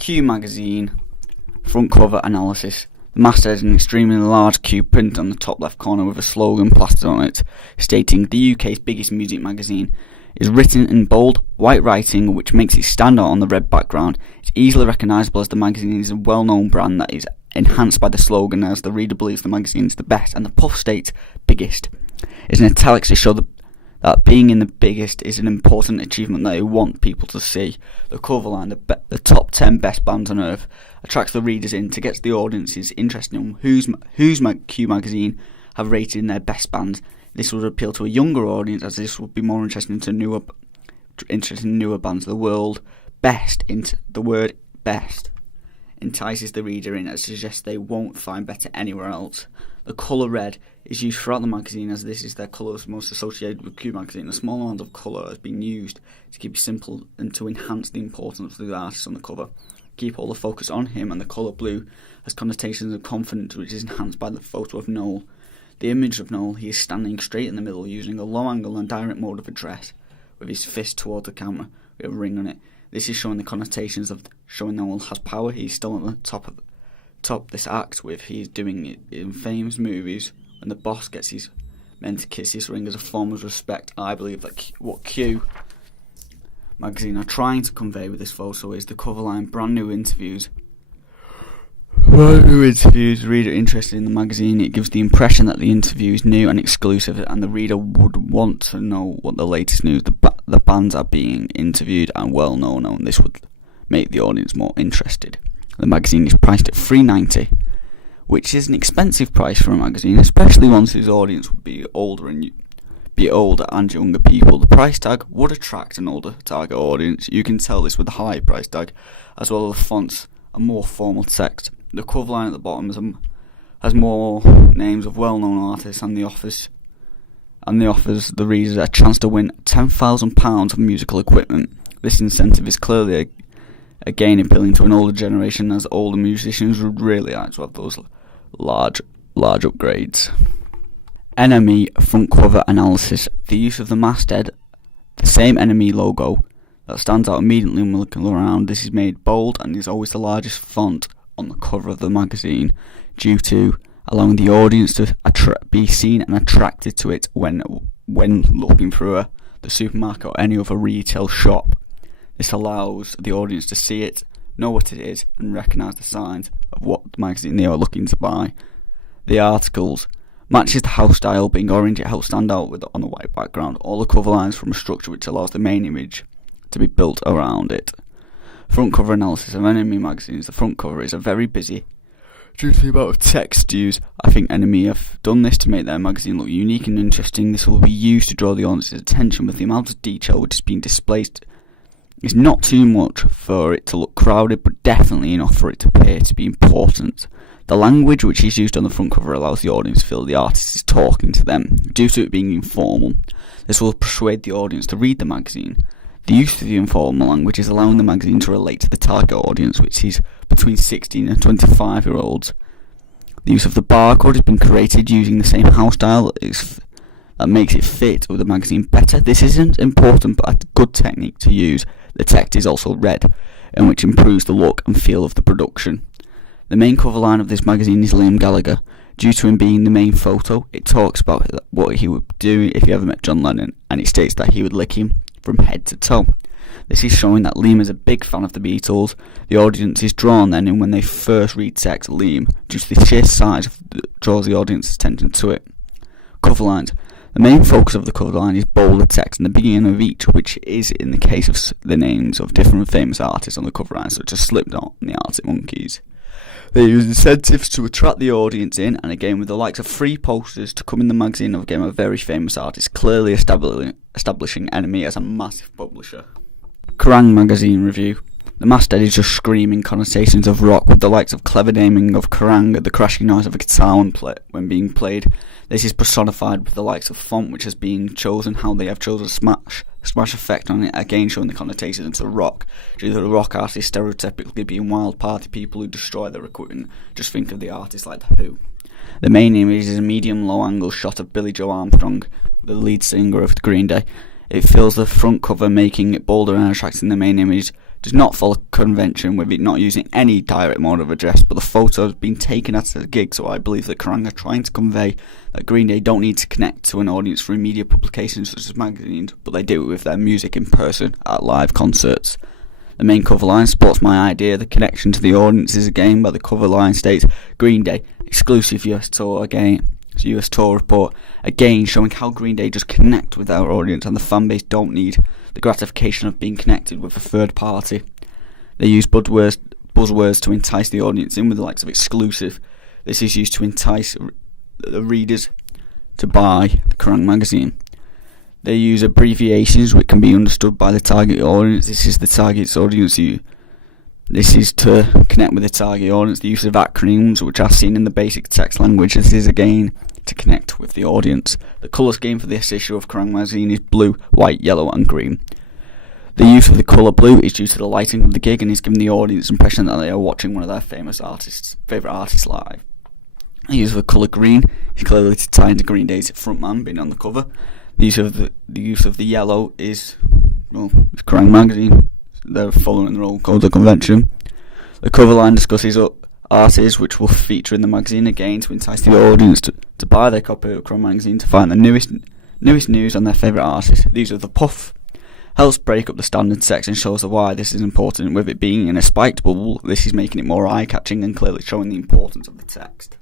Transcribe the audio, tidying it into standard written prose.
Q magazine front cover analysis. The masthead is an extremely large Q printed on the top left corner with a slogan plastered on it, stating the UK's biggest music magazine. It is written in bold, white writing which makes it stand out on the red background. It's easily recognisable as the magazine is a well-known brand that is enhanced by the slogan as the reader believes the magazine is the best, and the puff states biggest. It's in italics to show that being in the biggest is an important achievement that they want people to see. The cover line, the top 10 best bands on earth, attracts the readers in to get the audiences interested in whose Q magazine have rated in their best bands. This would appeal to a younger audience, as this would be more interesting to newer bands. The word best entices the reader in, as suggests they won't find better anywhere else. The colour red is used throughout the magazine, as this is their colours most associated with Q magazine. A small amount of colour has been used to keep it simple and to enhance the importance of the artist on the cover. Keep all the focus on him, and the colour blue has connotations of confidence, which is enhanced by the photo of Noel. The image of Noel, he is standing straight in the middle using a low angle and direct mode of address with his fist towards the camera with a ring on it. This is showing the connotations of showing Noel has power. He's still at the top this act with. He's doing it in famous movies when the boss gets his men to kiss his ring as a form of respect. I believe that what Q magazine are trying to convey with this photo is the cover line, brand new interviews, reader interested in the magazine. It gives the impression that the interview is new and exclusive, and the reader would want to know what the latest news, the bands are being interviewed and well known, and this would make the audience more interested. The magazine is priced at £3.90, which is an expensive price for a magazine, especially once whose audience would be older and younger people. The price tag would attract an older target audience. You can tell this with the high price tag, as well as the fonts and more formal text. The cover line at the bottom has more names of well-known artists, and offers the readers a chance to win £10,000 of musical equipment. This incentive is clearly again appealing to an older generation, as older musicians would really like to have those large upgrades. NME front cover analysis. The use of the masthead, the same NME logo that stands out immediately when looking around. This is made bold and is always the largest font on the cover of the magazine, due to allowing the audience to be seen and attracted to it when looking through the supermarket or any other retail shop. This allows the audience to see it, know what it is, and recognise the signs of what magazine they are looking to buy. The articles matches the house style, being orange. It helps stand out on a white background. All the cover lines from a structure which allows the main image to be built around it. Front cover analysis of NME magazines. The front cover is very busy due to the amount of text used. I think NME have done this to make their magazine look unique and interesting. This will be used to draw the audience's attention, with the amount of detail which is being displayed. It's not too much for it to look crowded, but definitely enough for it to appear to be important. The language which is used on the front cover allows the audience to feel the artist is talking to them, due to it being informal. This will persuade the audience to read the magazine. The use of the informal language is allowing the magazine to relate to the target audience, which is between 16 and 25-year-olds. The use of the barcode has been created using the same house style that makes it fit with the magazine better. This isn't important, but a good technique to use. The text is also red, and which improves the look and feel of the production. The main cover line of this magazine is Liam Gallagher. Due to him being the main photo, it talks about what he would do if he ever met John Lennon, and it states that he would lick him from head to toe. This is showing that Liam is a big fan of the Beatles. The audience is drawn then, and when they first read text Liam, due to the sheer size, draws the audience's attention to it. Cover lines. The main focus of the cover line is bolded text in the beginning of each, which is in the case of the names of different famous artists on the cover line, such as Slipknot and the Arctic Monkeys. They use incentives to attract the audience in, and again with the likes of free posters to come in the magazine of again a very famous artist, clearly establishing NME as a massive publisher. Kerrang! Magazine review. The masthead is just screaming connotations of rock, with the likes of clever naming of Kerrang! The crashing noise of a guitar when being played. This is personified with the likes of font which has been chosen, how they have chosen smash effect on it, again showing the connotations of rock, due to the rock artists stereotypically being wild party people who destroy their equipment. Just think of the artists like The Who. The main image is a medium low angle shot of Billie Joe Armstrong, the lead singer of Green Day. It fills the front cover, making it bolder and attracting the main image does not follow convention, with it not using any direct mode of address, but the photo has been taken at the gig, so I believe that Kerrang are trying to convey that Green Day don't need to connect to an audience through media publications such as magazines, but they do it with their music in person at live concerts. The main cover line supports my idea. The connection to the audience is again, where the cover line states Green Day exclusive US tour again. US tour report, again showing how Green Day just connect with our audience, and the fanbase don't need the gratification of being connected with a third party. They use buzzwords to entice the audience in, with the likes of exclusive. This is used to entice the readers to buy the Kerrang magazine. They use abbreviations which can be understood by the target audience. This is the target audience. This is to connect with the target audience. The use of acronyms, which are seen in the basic text language. This is again to connect with the audience. The colour scheme for this issue of Kerrang magazine is blue, white, yellow and green. The use of the colour blue is due to the lighting of the gig and is giving the audience the impression that they are watching one of their favourite artists live. The use of the colour green is clearly to tie into Green Day's frontman being on the cover. The use of the yellow is, it's Kerrang magazine. They're following their own code of convention. The cover line discusses artists which will feature in the magazine, again to entice the audience to buy their copy of Kerrang magazine to find the newest news on their favourite artists. These are the puff. Helps break up the standard text and shows why this is important. With it being in a spiked bubble, this is making it more eye-catching and clearly showing the importance of the text.